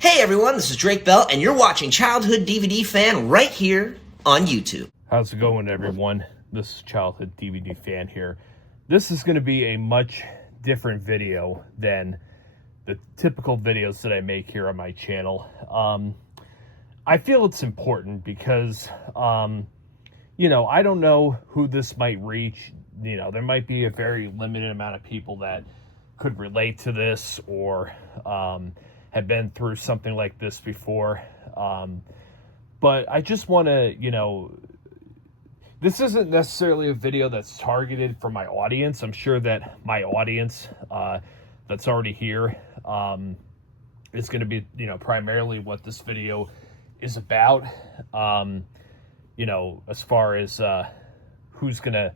Hey everyone, this is Drake Bell, and you're watching Childhood DVD Fan right here on YouTube. How's it going, everyone? This is Childhood DVD Fan here. This is going to be a much different video than the typical videos that I make here on my channel. I feel it's important because, I don't know who this might reach. There might be a very limited amount of people that could relate to this or have been through something like this before. But I just want to, this isn't necessarily a video that's targeted for my audience. I'm sure that my audience that's already here is going to be, primarily what this video is about, as far as who's going to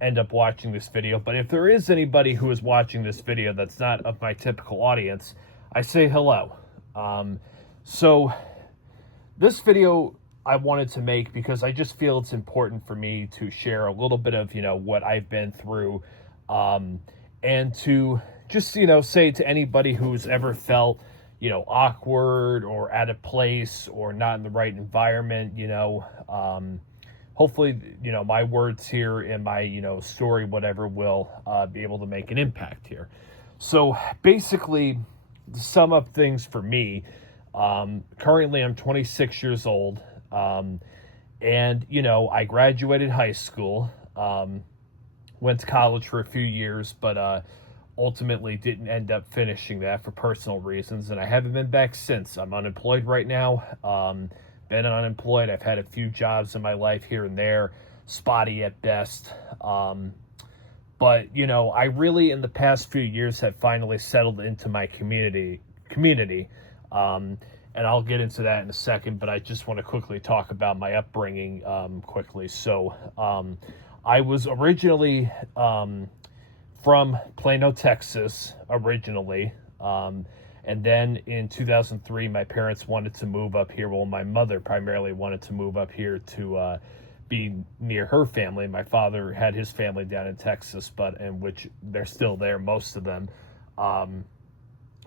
end up watching this video. But if there is anybody who is watching this video that's not of my typical audience, I say hello. So this video I wanted to make because I just feel it's important for me to share a little bit of, what I've been through, and to just, say to anybody who's ever felt, awkward or out of place or not in the right environment, hopefully, my words here and my, story, whatever, will be able to make an impact here. So basically, to sum up things for me, currently I'm 26 years old, and, I graduated high school, went to college for a few years, but ultimately didn't end up finishing that for personal reasons, and I haven't been back since. I'm unemployed right now. Been unemployed. I've had a few jobs in my life here and there, spotty at best. But, I really, in the past few years, have finally settled into my community. And I'll get into that in a second, but I just want to quickly talk about my upbringing quickly. So I was originally from Plano, Texas, originally. And then in 2003, my parents wanted to move up here. Well, my mother primarily wanted to move up here to be near her family. My father had his family down in Texas, in which they're still there, most of them.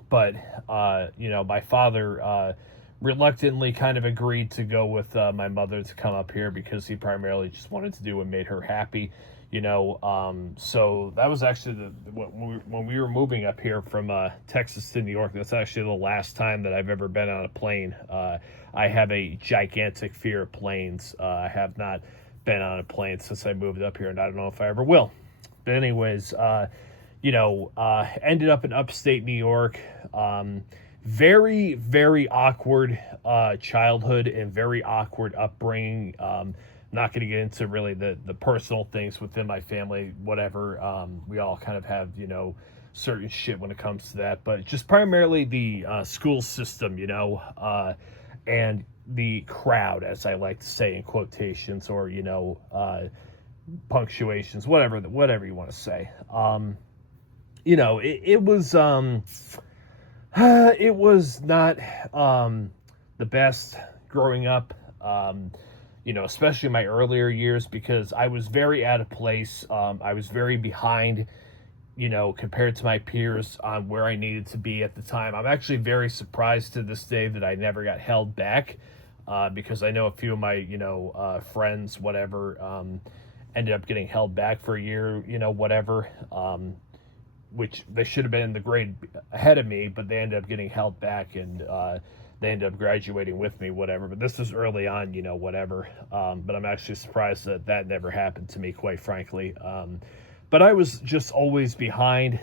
But my father reluctantly kind of agreed to go with my mother to come up here because he primarily just wanted to do what made her happy. So that was actually when we were moving up here from Texas to New York. That's actually the last time that I've ever been on a plane. I have a gigantic fear of planes. I have not been on a plane since I moved up here, and I don't know if I ever will. But anyways, ended up in upstate New York. Very, very awkward childhood and very awkward upbringing. Not going to get into really the personal things within my family, whatever. We all kind of have, certain shit when it comes to that. But just primarily the school system, and the crowd, as I like to say in quotations, or, punctuations, whatever you want to say. It was not the best growing up. Especially in my earlier years, because I was very out of place. I was very behind, compared to my peers on where I needed to be at the time. I'm actually very surprised to this day that I never got held back, because I know a few of my, friends, whatever, ended up getting held back for a year, whatever, which they should have been in the grade ahead of me, but they ended up getting held back, and they ended up graduating with me, whatever. But this was early on, whatever. But I'm actually surprised that never happened to me, quite frankly. But I was just always behind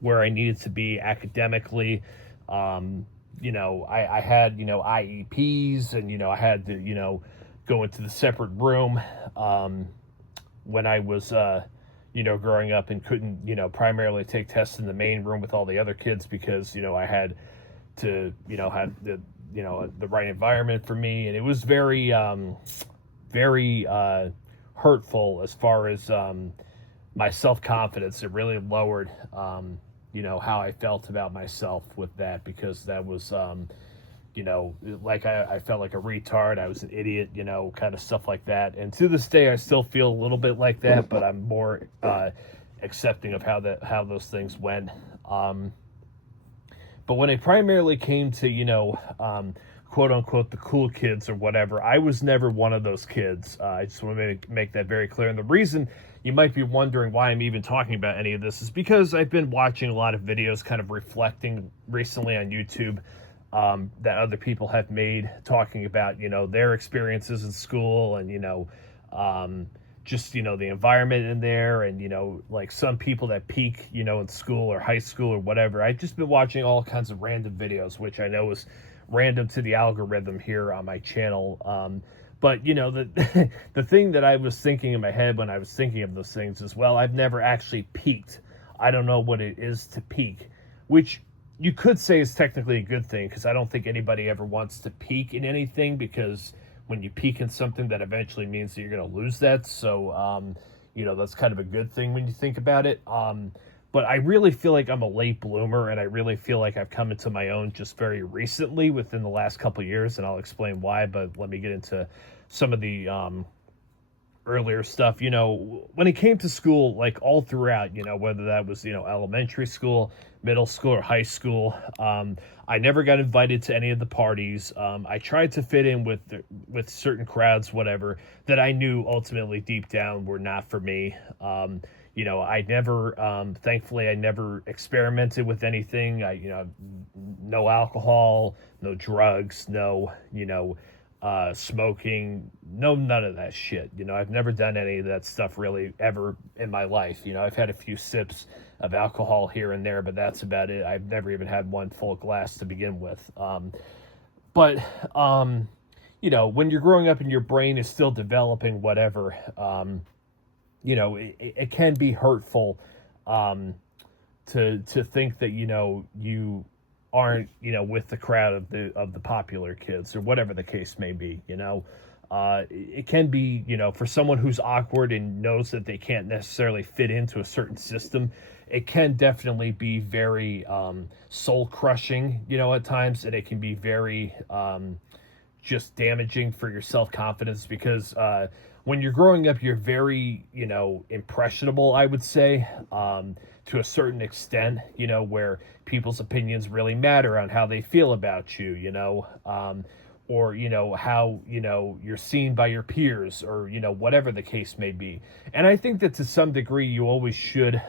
where I needed to be academically. I had, IEPs, and, I had to, go into the separate room when I was, growing up, and couldn't, primarily take tests in the main room with all the other kids because, I had to, have the right environment for me. And it was very, very hurtful as far as my self-confidence. It really lowered, how I felt about myself with that, because that was, I felt like a retard. I was an idiot, kind of stuff like that. And to this day, I still feel a little bit like that, but I'm more accepting of how those things went. But when it primarily came to, quote unquote, the cool kids or whatever, I was never one of those kids. I just want to make that very clear. And the reason you might be wondering why I'm even talking about any of this is because I've been watching a lot of videos kind of reflecting recently on YouTube that other people have made, talking about, their experiences in school and, just, the environment in there and, like some people that peak, in school or high school or whatever. I've just been watching all kinds of random videos, which I know is random to the algorithm here on my channel. But, the thing that I was thinking in my head when I was thinking of those things is, well, I've never actually peaked. I don't know what it is to peak, which you could say is technically a good thing, because I don't think anybody ever wants to peak in anything, because when you peak in something, that eventually means that you're going to lose that. So, that's kind of a good thing when you think about it. But I really feel like I'm a late bloomer, and I really feel like I've come into my own just very recently within the last couple of years, and I'll explain why, but let me get into some of the earlier stuff. When it came to school, like all throughout, whether that was, elementary school, middle school, or high school, I never got invited to any of the parties. I tried to fit in with certain crowds, whatever, that I knew ultimately deep down were not for me. I never, thankfully, I never experimented with anything. No alcohol, no drugs, no, smoking, none of that shit. I've never done any of that stuff really ever in my life. I've had a few sips of alcohol here and there, but that's about it. I've never even had one full glass to begin with. But when you're growing up and your brain is still developing, whatever, it can be hurtful to think that, you aren't, with the crowd of the popular kids or whatever the case may be. It can be, for someone who's awkward and knows that they can't necessarily fit into a certain system, it can definitely be very soul crushing, at times, and it can be very just damaging for your self-confidence, because when you're growing up, you're very, impressionable, I would say, to a certain extent, where people's opinions really matter on how they feel about you, or, how, you're seen by your peers, or, whatever the case may be. And I think that to some degree, you always should,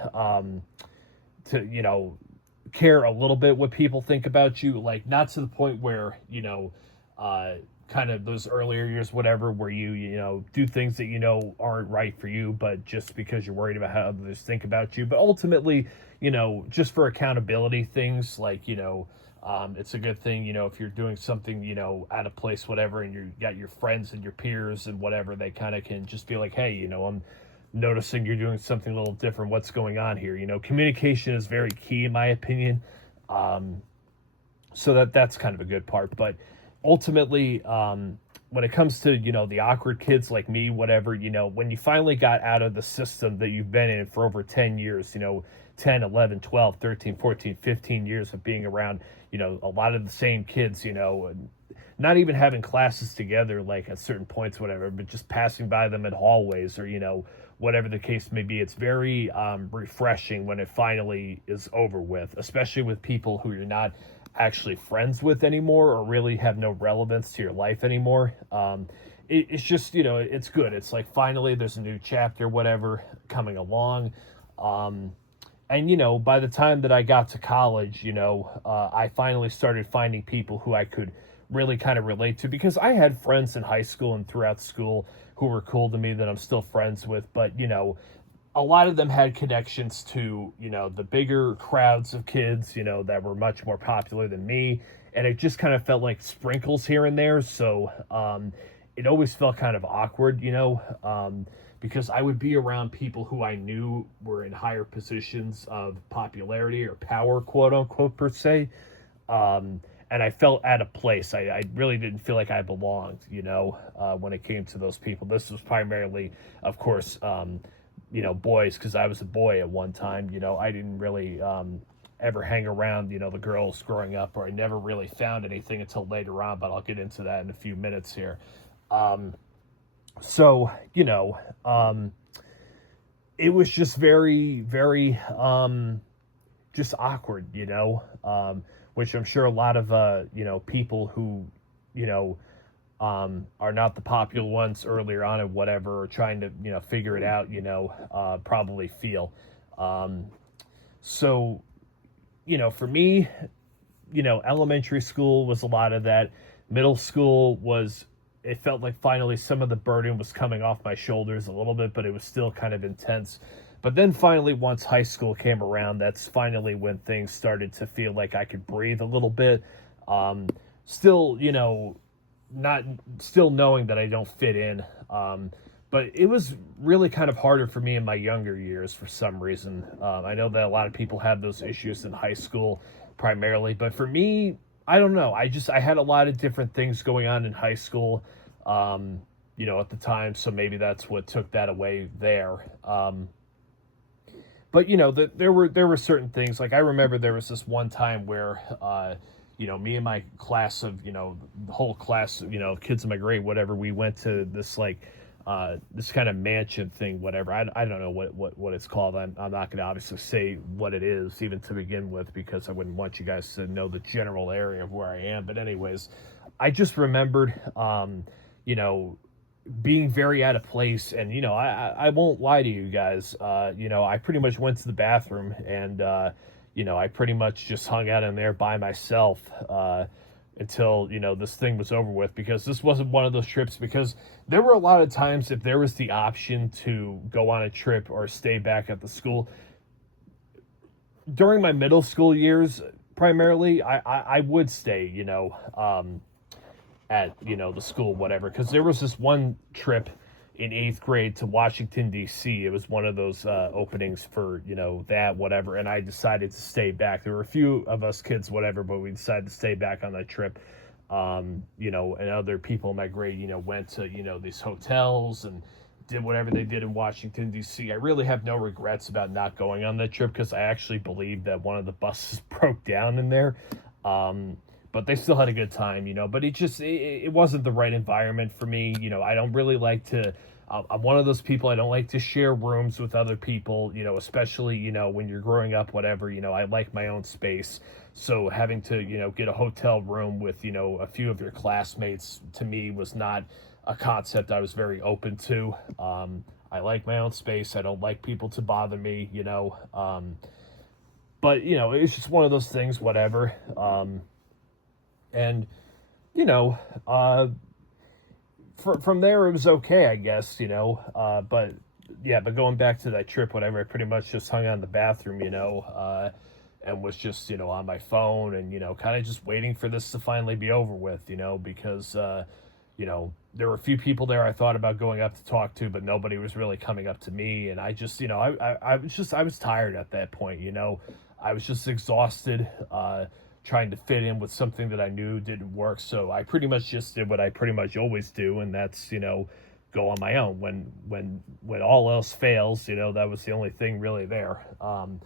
care a little bit what people think about you, like not to the point where, kind of those earlier years, whatever, where you do things that aren't right for you, but just because you're worried about how others think about you. But ultimately, just for accountability things, like it's a good thing, if you're doing something out of place, whatever, and you got your friends and your peers and whatever, they kind of can just be like, hey, I'm noticing you're doing something a little different, what's going on here. Communication is very key in my opinion. So that's kind of a good part. But ultimately, when it comes to, the awkward kids like me, whatever, when you finally got out of the system that you've been in for over 10 years, 10, 11, 12, 13, 14, 15 years of being around, a lot of the same kids, not even having classes together, like at certain points, whatever, but just passing by them in hallways or, whatever the case may be. It's very refreshing when it finally is over with, especially with people who you're not actually friends with anymore or really have no relevance to your life anymore. It's just, it's good. It's like finally there's a new chapter, whatever, coming along. And, by the time that I got to college, I finally started finding people who I could really kind of relate to, because I had friends in high school and throughout school who were cool to me that I'm still friends with. But, a lot of them had connections to, the bigger crowds of kids, that were much more popular than me. And it just kind of felt like sprinkles here and there. So it always felt kind of awkward, because I would be around people who I knew were in higher positions of popularity or power, quote unquote, per se. And I felt out of place. I really didn't feel like I belonged, when it came to those people. This was primarily, of course, boys, because I was a boy at one time. I didn't really ever hang around, the girls growing up, or I never really found anything until later on, but I'll get into that in a few minutes here. So, it was just very, very, just awkward, which I'm sure a lot of, people who, you know, are not the popular ones earlier on and whatever, or trying to, figure it out, probably feel. Um, so, for me, elementary school was a lot of that. Middle school was, it felt like finally some of the burden was coming off my shoulders a little bit, but it was still kind of intense. But then finally, once high school came around, that's finally when things started to feel like I could breathe a little bit. Still, not still knowing that I don't fit in. But it was really kind of harder for me in my younger years for some reason. I know that a lot of people have those issues in high school primarily, but for me, I don't know. I had a lot of different things going on in high school, at the time. So maybe that's what took that away there. But there were certain things, like I remember there was this one time where me and my class of the whole class, kids in my grade, whatever, we went to this this kind of mansion thing, whatever. I don't know what it's called. I'm not going to obviously say what it is even to begin with, because I wouldn't want you guys to know the general area of where I am. But anyways, I just remembered being very out of place. And I won't lie to you guys, I pretty much went to the bathroom, and I pretty much just hung out in there by myself until this thing was over with, because this wasn't one of those trips. Because there were a lot of times, if there was the option to go on a trip or stay back at the school during my middle school years, primarily I would stay at the school, whatever. Because there was this one trip in 8th grade to Washington, D.C. It was one of those openings for that, whatever, and I decided to stay back. There were a few of us kids, whatever, but we decided to stay back on that trip. And other people in my grade went to these hotels and did whatever they did in Washington, D.C. I really have no regrets about not going on that trip, because I actually believe that one of the buses broke down in there. But they still had a good time, but it wasn't the right environment for me. I don't really like to, I'm one of those people, I don't like to share rooms with other people, especially, when you're growing up, whatever, I like my own space. So having to, get a hotel room with, a few of your classmates, to me was not a concept I was very open to. I like my own space. I don't like people to bother me, but, it's just one of those things, whatever. And, from there it was okay, I guess, but going back to that trip, whatever, I pretty much just hung out in the bathroom, and was just, on my phone and, kind of just waiting for this to finally be over with, because, there were a few people there I thought about going up to talk to, but nobody was really coming up to me. And I just, I was tired at that point, I was just exhausted, trying to fit in with something that I knew didn't work. So I pretty much just did what I pretty much always do, and that's, go on my own. When all else fails, that was the only thing really there. And,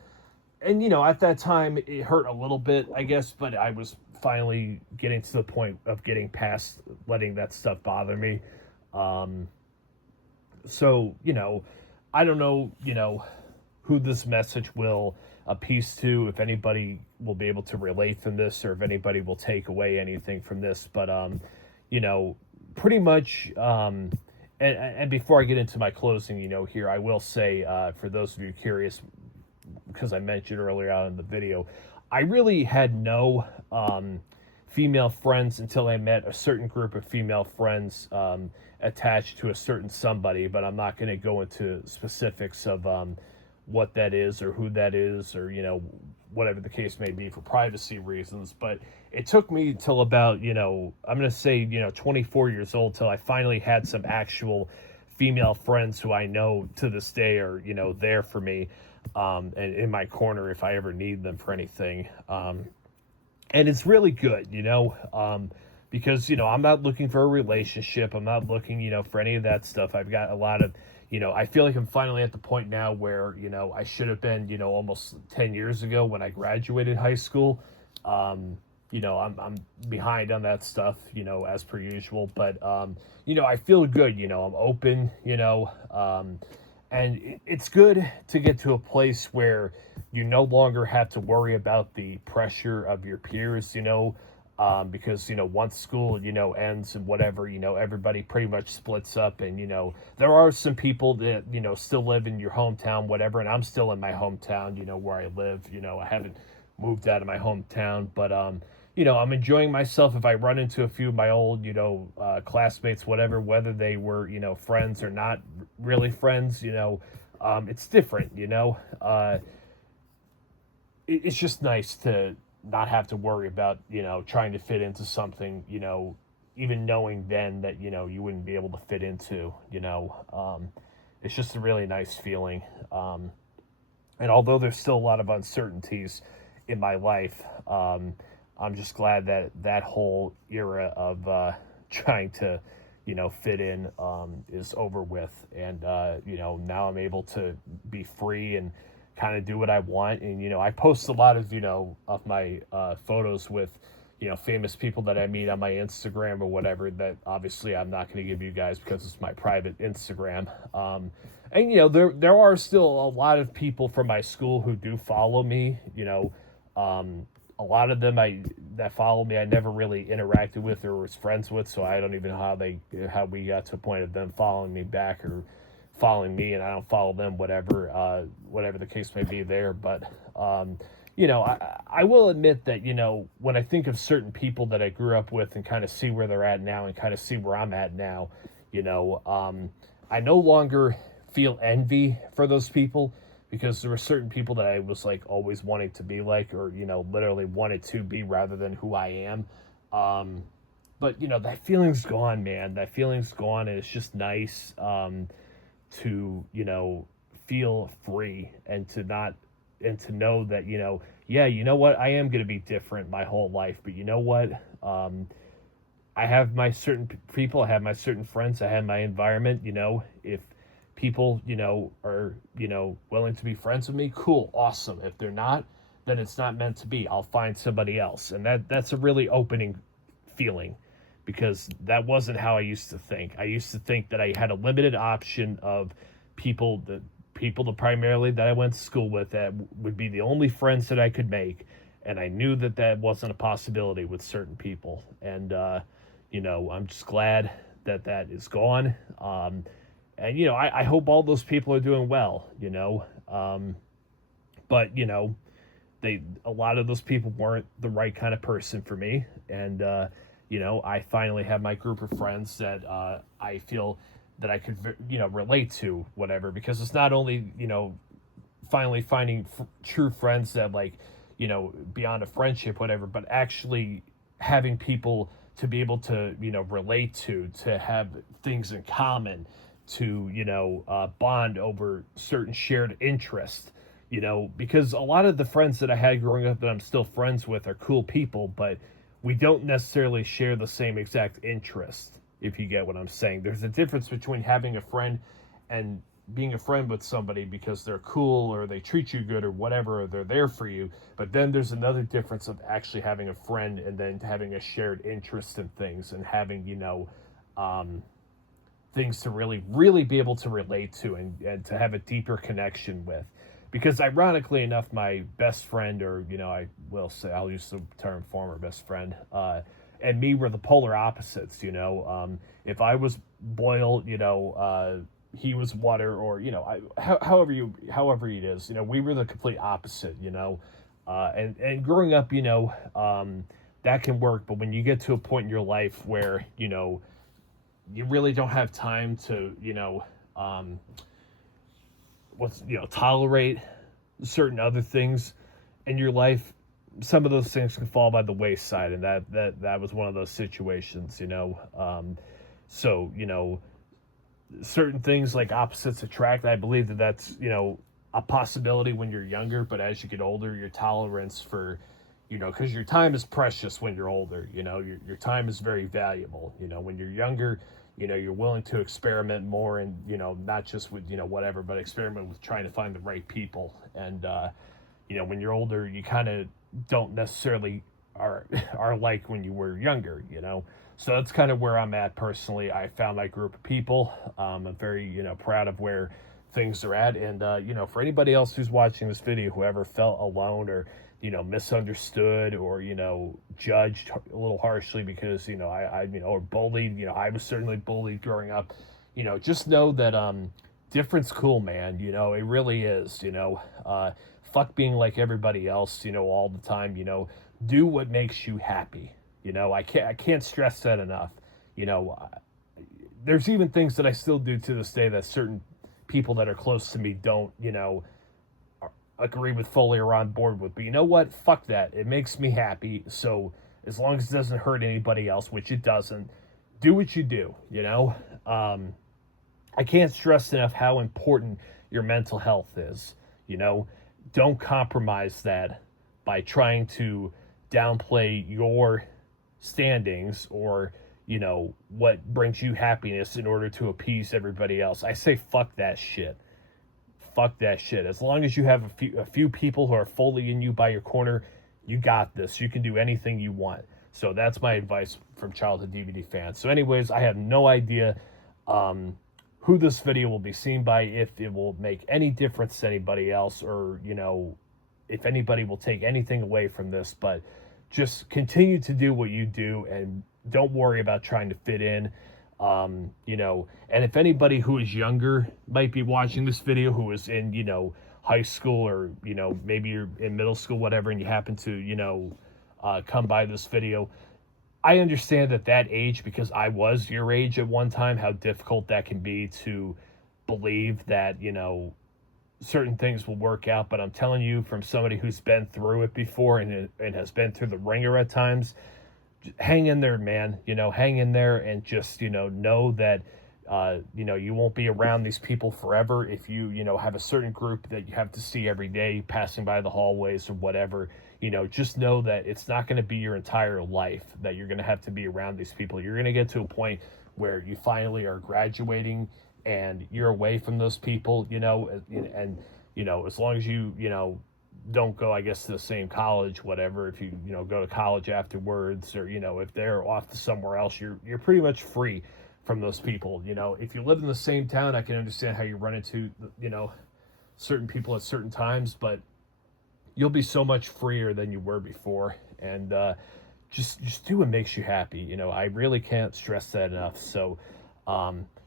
at that time, it hurt a little bit, I guess, but I was finally getting to the point of getting past letting that stuff bother me. So, I don't know, who this message will appease to, if anybody will be able to relate from this, or if anybody will take away anything from this. But, pretty much, and before I get into my closing, here, I will say, for those of you curious, because I mentioned earlier on in the video, I really had no female friends until I met a certain group of female friends attached to a certain somebody, but I'm not going to go into specifics of what that is or who that is, or whatever the case may be, for privacy reasons. But it took me till about I'm going to say 24 years old till I finally had some actual female friends who I know to this day are there for me, and in my corner if I ever need them for anything. And it's really good, because I'm not looking for a relationship. I'm not looking for any of that stuff. I've got a lot of I feel like I'm finally at the point now where, I should have been, almost 10 years ago when I graduated high school. I'm behind on that stuff, as per usual, but, I feel good, I'm open, And it's good to get to a place where you no longer have to worry about the pressure of your peers, because, once school, ends and whatever, everybody pretty much splits up. And, there are some people that, still live in your hometown, whatever. And I'm still in my hometown, where I live. I haven't moved out of my hometown, but, I'm enjoying myself. If I run into a few of my old, classmates, whatever, whether they were, friends or not really friends, it's different, it's just nice to not have to worry about, trying to fit into something, even knowing then that, you wouldn't be able to fit into, it's just a really nice feeling. And although there's still a lot of uncertainties in my life, I'm just glad that that whole era of trying to, fit in is over with. And, now I'm able to be free and kind of do what I want. And, I post a lot of my photos with, famous people that I meet on my Instagram or whatever, that obviously I'm not going to give you guys because it's my private Instagram. And, there are still a lot of people from my school who do follow me, a lot of them that follow me I never really interacted with or was friends with, so I don't even know how we got to a point of them following me back or following me, and I don't follow them, whatever the case may be there. But I will admit that, when I think of certain people that I grew up with and kind of see where they're at now and kind of see where I'm at now, I no longer feel envy for those people, because there were certain people that I was like always wanting to be like, or, literally wanted to be rather than who I am. But, that feeling's gone, man. That feeling's gone. And it's just nice to, feel free and to know that, yeah, you know what? I am going to be different my whole life. But you know what? I have my certain people, I have my certain friends, I have my environment. If people, are, willing to be friends with me, cool, awesome. If they're not, then it's not meant to be. I'll find somebody else. And that's a really opening feeling, because that wasn't how I used to think. I used to think that I had a limited option of people that primarily that I went to school with that would be the only friends that I could make. And I knew that that wasn't a possibility with certain people. And, I'm just glad that that is gone. And, I hope all those people are doing well, but, a lot of those people weren't the right kind of person for me. And, I finally have my group of friends that I feel that I could, relate to, whatever, because it's not only, finally finding true friends that, like, beyond a friendship, whatever, but actually having people to be able to, relate to have things in common, to bond over certain shared interests, because a lot of the friends that I had growing up that I'm still friends with are cool people, but we don't necessarily share the same exact interest, if you get what I'm saying. There's a difference between having a friend and being a friend with somebody because they're cool or they treat you good or whatever, or they're there for you. But then there's another difference of actually having a friend and then having a shared interest in things and having, things to really, really be able to relate to and to have a deeper connection with. Because ironically enough, my best friend, or, I will say, I'll use the term former best friend, and me were the polar opposites, if I was boil, he was water, or, however it is, we were the complete opposite, and growing up, that can work. But when you get to a point in your life where, you really don't have time to, tolerate certain other things in your life, some of those things can fall by the wayside. And that was one of those situations, so, certain things like opposites attract. I believe that's, a possibility when you're younger, but as you get older, your tolerance for, because your time is precious when you're older, your time is very valuable. When you're younger, you're willing to experiment more and, not just with, whatever, but experiment with trying to find the right people. And, when you're older, you kind of don't necessarily are like when you were younger, So that's kind of where I'm at personally. I found my group of people. I'm very, proud of where things are at. And, you know, for anybody else who's watching this video, whoever felt alone or, you know, misunderstood or, you know, judged a little harshly because, you know, I you know, or bullied, you know, I was certainly bullied growing up, you know, just know that, different's cool, man. You know, it really is, you know, fuck being like everybody else, you know, all the time, you know, do what makes you happy. You know, I can't stress that enough. You know, there's even things that I still do to this day that certain people that are close to me don't, you know, agree with fully or on board with. But you know what? Fuck that. It makes me happy. So as long as it doesn't hurt anybody else, which it doesn't, do what you do, you know? I can't stress enough how important your mental health is. You know, don't compromise that by trying to downplay your standings or, you know, what brings you happiness in order to appease everybody else. I say fuck that shit. Fuck that shit. As long as you have a few people who are fully in you by your corner, you got this. You can do anything you want. So that's my advice from Childhood DVD fans. So anyways, I have no idea who this video will be seen by, if it will make any difference to anybody else, or, you know, if anybody will take anything away from this. But just continue to do what you do and don't worry about trying to fit in. You know, and if anybody who is younger might be watching this video, who is in, you know, high school, or, you know, maybe you're in middle school, whatever, and you happen to, you know, come by this video, I understand that age, because I was your age at one time, how difficult that can be to believe that, you know, certain things will work out. But I'm telling you, from somebody who's been through it before and has been through the ringer at times, hang in there, man. You know, hang in there, and just, you know that, you know, you won't be around these people forever. If you, you know, have a certain group that you have to see every day passing by the hallways or whatever, you know, just know that it's not going to be your entire life that you're going to have to be around these people. You're going to get to a point where you finally are graduating and you're away from those people, you know, and, you know, as long as you, you know, don't go, I guess, to the same college, whatever, if you, you know, go to college afterwards, or, you know, if they're off to somewhere else, you're pretty much free from those people. You know, if you live in the same town, I can understand how you run into, you know, certain people at certain times, but you'll be so much freer than you were before. And just do what makes you happy. You know, I really can't stress that enough. So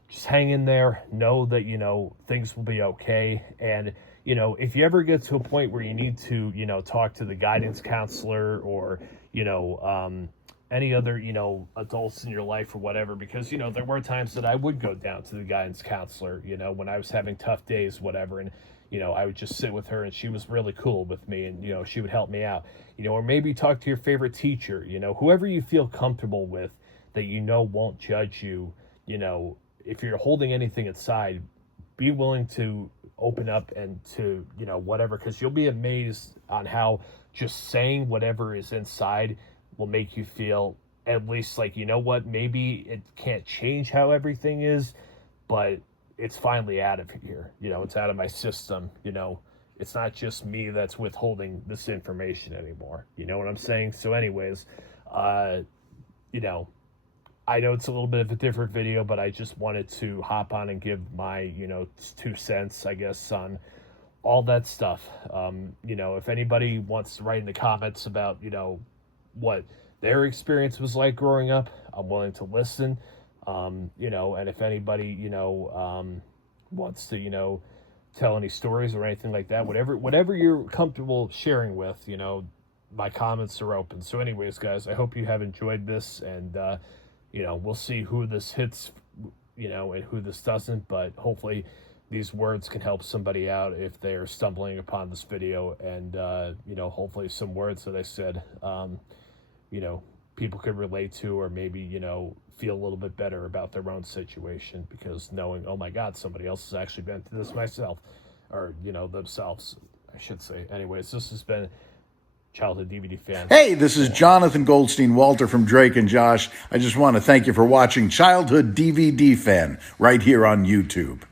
just hang in there, know that, you know, things will be okay. And, you know, if you ever get to a point where you need to, you know, talk to the guidance counselor, or, you know, any other, you know, adults in your life or whatever, because, you know, there were times that I would go down to the guidance counselor, you know, when I was having tough days, whatever, and, you know, I would just sit with her, and she was really cool with me, and, you know, she would help me out, you know, or maybe talk to your favorite teacher, you know, whoever you feel comfortable with, that, you know, won't judge you. You know, if you're holding anything inside, be willing to open up and to, you know, whatever, because you'll be amazed on how just saying whatever is inside will make you feel, at least, like, you know what, maybe it can't change how everything is, but it's finally out of here. You know, it's out of my system. You know, it's not just me that's withholding this information anymore. You know what I'm saying? So anyways, you know, I know it's a little bit of a different video, but I just wanted to hop on and give my, you know, 2 cents, I guess, on all that stuff. You know, if anybody wants to write in the comments about, you know, what their experience was like growing up, I'm willing to listen. You know, and if anybody, you know, wants to, you know, tell any stories or anything like that, whatever you're comfortable sharing with, you know, my comments are open. So anyways, guys, I hope you have enjoyed this, and, you know, we'll see who this hits, you know, and who this doesn't, but hopefully these words can help somebody out if they're stumbling upon this video, and, you know, hopefully some words that I said, you know, people could relate to, or maybe, you know, feel a little bit better about their own situation, because knowing, oh my God, somebody else has actually been through this myself, or, you know, themselves, I should say. Anyways, this has been Childhood DVD Fan. Hey, this is Jonathan Goldstein Walter from Drake and Josh. I just want to thank you for watching Childhood DVD Fan right here on YouTube.